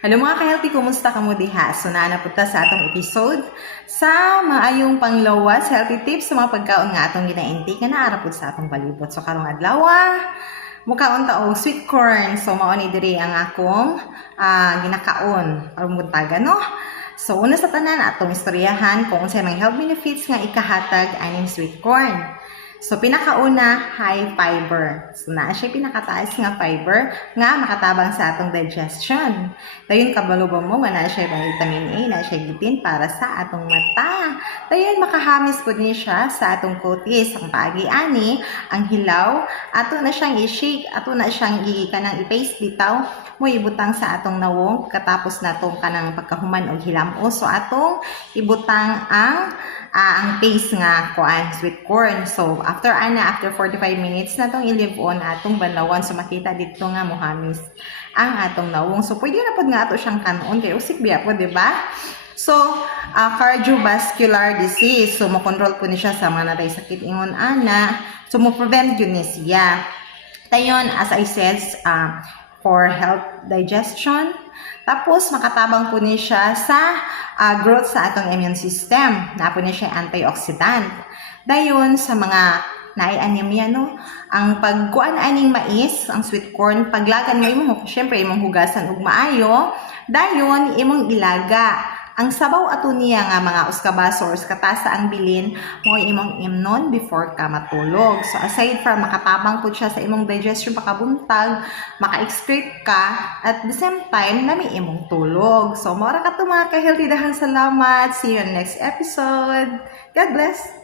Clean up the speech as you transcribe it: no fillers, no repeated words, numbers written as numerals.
Hello mga ka-healthy, kumusta ka mo diha? So naanapunta sa atong episode sa maayong panglawas healthy tips sa mga pagkaon nga atong gina-intake nga naarapod sa atong palibot. So karong adlaw, mukhaon ta og sweet corn. So mao ni diri ang akong ginakaon karong buntaga, no? So una sa tanan atong istoryahan kung unsay mga health benefits nga ikahatag aning sweet corn. So, pinakauna, high fiber. So, naa siya pinakataas nga fiber nga makatabang sa atong digestion. Dayon, kabalubang mo nga na siya vitamin A, na siya gitin para sa atong mata. Dayon, makahamis po din siya sa atong kutis. Ang paagi-ani, ang hilaw, ato na siyang i-shake, ato na siyang kanang i-paste bitaw, mo ibutang sa atong nawong, katapos na itong kanang pagkahuman o hilamo. So, atong ibutang ang paste nga kuan sweet corn. So after 45 minutes na tong i-leave on atong banlawan, so makita dito nga muhamis ang atong nawong. So pwede na pod nga ato siyang kanon kay usik biya po, di ba? So cardiovascular disease, so mo-control po ni siya sa mga natay sakit ingon ana. So mo-prevent yun ni siya. Tayon, as I said, for health digestion. Tapos, makatabang po niya siya sa growth sa atong immune system. Na po niya siya antioxidant. Dayon, sa mga nai-anemia, no? Ang pagkuan aning mais, ang sweet corn, paglagan mo imong, syempre, imong hugasan ug maayo. Dayon, imong ilaga. Ang sabaw ato niya nga mga uskabasors katasa ang bilin mo imong imnon before ka matulog. So aside from makatabang po siya sa imong digestion pakabuntag, maka-excrete ka at the same time nami imong tulog. So mora ka to mga ka-healthy, dahan salamat. See you in next episode. God bless.